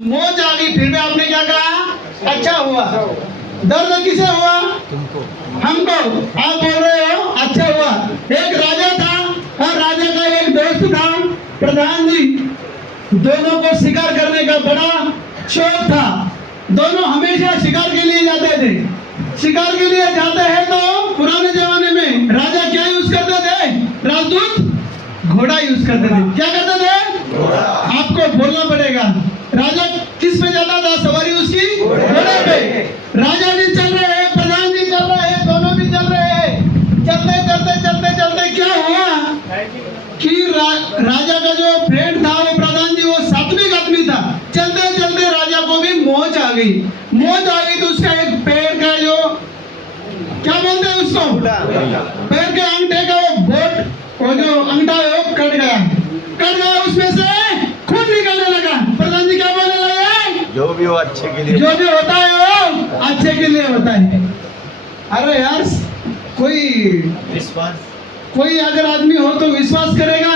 मौज आ गई, फिर भी आपने क्या कहा? अच्छा हुआ। दर्द किसे हुआ? तुमको। हमको। आप बोल रहे हो अच्छा हुआ। एक राजा था और राजा का एक दोस्त था प्रधान जी। दोनों को शिकार करने का बड़ा शौक था। दोनों हमेशा शिकार के लिए जाते थे। शिकार के लिए जाते हैं तो पुराने जमाने में राजा क्या यूज करते थे? राजदूत घोड़ा यूज करते थे। क्या करते थे? आपको बोलना पड़ेगा। राजा किस पे जाता था? सवारी उसकी घोड़े पे। राजा भी चल रहे हैं, प्रधान जी चल रहे हैं, दोनों भी चल रहे हैं। चलते चलते चलते चलते क्या हुआ कि राजा का जो फ्रेंड था वो प्रधान जी, वो सात्विक आदमी था। चलते चलते राजा को भी मौज आ गई। मौज आ गई तो उसका एक पैर का जो क्या बोलते हैं उसको, पैर के अंगूठे का वो बोट, वो जो अंगूठा है वो कट गया। उसमें से खून निकलने लगा। प्रधान जी क्या बोलने लगे? जो भी हो अच्छे के लिए, जो भी होता है वो अच्छे के लिए होता है। अरे यार, कोई अगर आदमी हो तो विश्वास करेगा,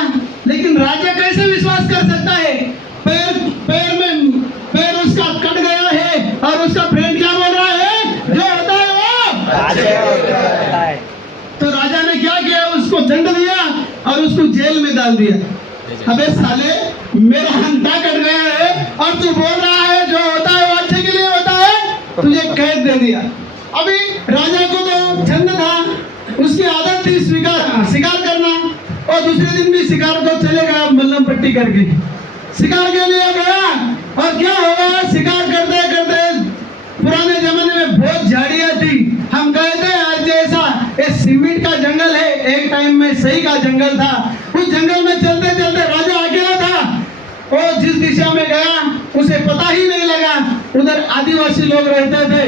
लेकिन राजा कैसे विश्वास कर सकता है? पैर उसका कट गया है और उसका फ्रेंड क्या बोल रहा है? जो होता है वो। तो राजा ने क्या किया? उसको दंड दिया और उसको जेल में डाल दिया। अबे साले, मेरा अंगूठा कट गया है और तू बोल रहा है जो होता है वो अच्छे के लिए होता है, तुझे कैद दे दिया। अभी राजा को तो छंद था, उसकी आदत थी शिकार करना, और दूसरे दिन भी शिकार को चले गया मल्लम पट्टी करके। शिकार के लिए गया और क्या होगा? शिकार करते करते, पुराने जमाने में बहुत झाड़ियां थी। हम गए थे आज जैसा ये सीमेंट का जंगल है, एक टाइम में सही का जंगल था। उस जंगल में चलते चलते राजा अकेला था। वो जिस दिशा में गया उसे पता ही नहीं लगा। उधर आदिवासी लोग रहते थे।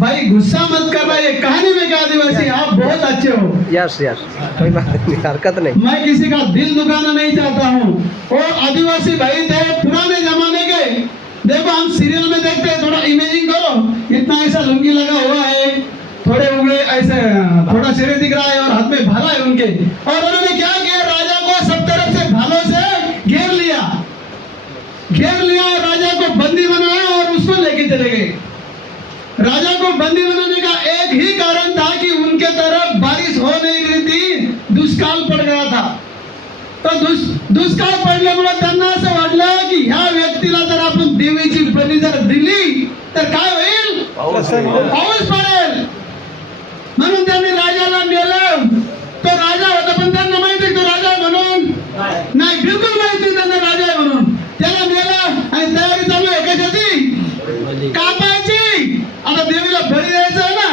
भाई गुस्सा मत कर रहा है, कहानी में क्या आदिवासी, आप बहुत अच्छे हो। यस कोई बात नहीं, हरकत नहीं। मैं किसी का दिल दुखाना नहीं चाहता हूँ। वो आदिवासी भाई थे पुराने जमाने के। देखो हम सीरियल में देखते हैं, थोड़ा इमेजिंग करो, इतना ऐसा लुंगी लगा हुआ है, थोड़े उगड़े ऐसे, थोड़ा शरीर दिख रहा है और हाथ में भाला है उनके। और उन्होंने क्या किया? राजा को सब तरफ से भालों से घेर लिया और राजा को बंदी बनाया और उसको लेके चले गए। राजा को बंदी बनाने का एक ही कारण था कि उनके तरफ बारिश हो नहीं रही थी, दुष्काल पड़ गया था। तो दुष्काळ पडल्यामुळे त्यांना असं वाटलं की ह्या व्यक्तीला जर आपण देवीची बली जर दिली तर काय होईल? पाऊस पडेल। म्हणून त्यांनी राजाला नेलं। तो राजा होता, पण त्यांना माहिती तो राजा आहे म्हणून नाही, बिलकुल माहिती त्यांना राजा आहे म्हणून। त्याला नेलं आणि तयारी चालू आहे कशाची? कापायची। आता देवीला बळी द्यायचं आहे ना,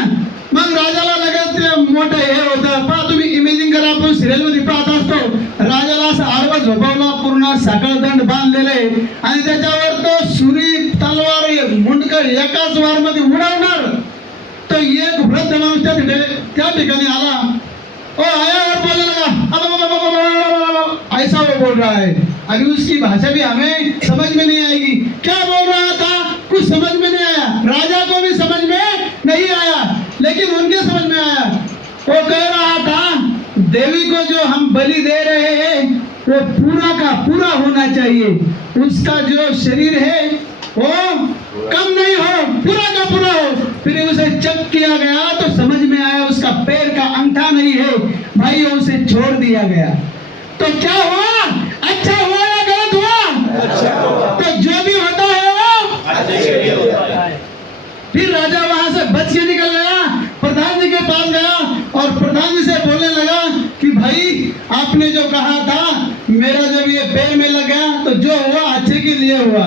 मग राजाला लगेच मोठं हे होतं। पहा तुम्ही इमेजिंग करा, आपण सिरियल मध्ये पाहत असतो, राजाला असं आडवा झोपवला, पूर्ण साखळदंड बांधलेले आणि त्याच्यावर तो सुरी तलवार मुंडकं एकाच वार मध्ये उडवणार। तो एक वृद्ध माणूस त्या ठिकाणी आला, ओ आया और बोलने लगा, ऐसा वो बोल रहा है। अभी उसकी भाषा भी हमें समझ में नहीं आएगी। क्या बोल रहा था कुछ समझ में नहीं आया, राजा को भी समझ में नहीं आया, लेकिन उनके समझ में आया। वो कह रहा था देवी को जो हम बलि दे रहे हैं वो पूरा का पूरा होना चाहिए, उसका जो शरीर है वो कम नहीं हो, पूरा का पूरा हो। फिर उसे चेक किया गया तो समझ में आया उसका पैर का अंगूठा नहीं है। भाई उसे छोड़ दिया गया। तो क्या हुआ? अच्छा हुआ या गलत हुआ? अच्छा। तो जो भी होता है वो अच्छे के लिए होता है। फिर राजा वहां से बच के निकल गया, प्रधान जी के पास गया और प्रधान जी से बोलने लगा कि भाई आपने जो कहा था, मेरा जब ये पैर में लग गया तो जो हुआ अच्छे के लिए हुआ।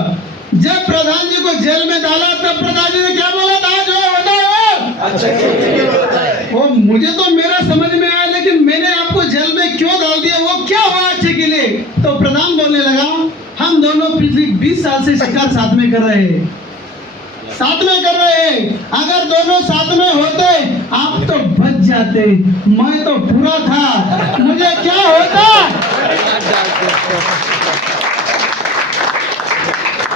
जब प्रधान जी को जेल में डाला तब प्रधान जी ने क्या बोला था? जो होता है अच्छे के लिए होता है। वो मुझे तो मेरा समझ में आया, लेकिन मैंने आपको जेल में क्यों डाल दिया? वो क्या हुआ अच्छे के लिए? तो प्रधान बोलने लगा, हम दोनों पिछले 20 साल से शिकार साथ में कर रहे हैं। अगर दोनों साथ में होते आप तो बच जाते, मैं तो पूरा था, मुझे क्या होता?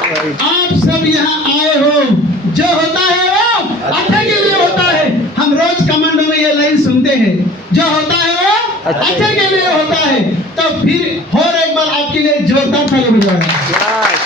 आप सब यहाँ आए हो, जो होता है वो अच्छे के लिए होता है। हम रोज कमांडो में ये लाइन सुनते हैं, जो होता है वो अच्छे के लिए होता है। तो फिर और एक बार आपके लिए जोरदार ताली बजाएं।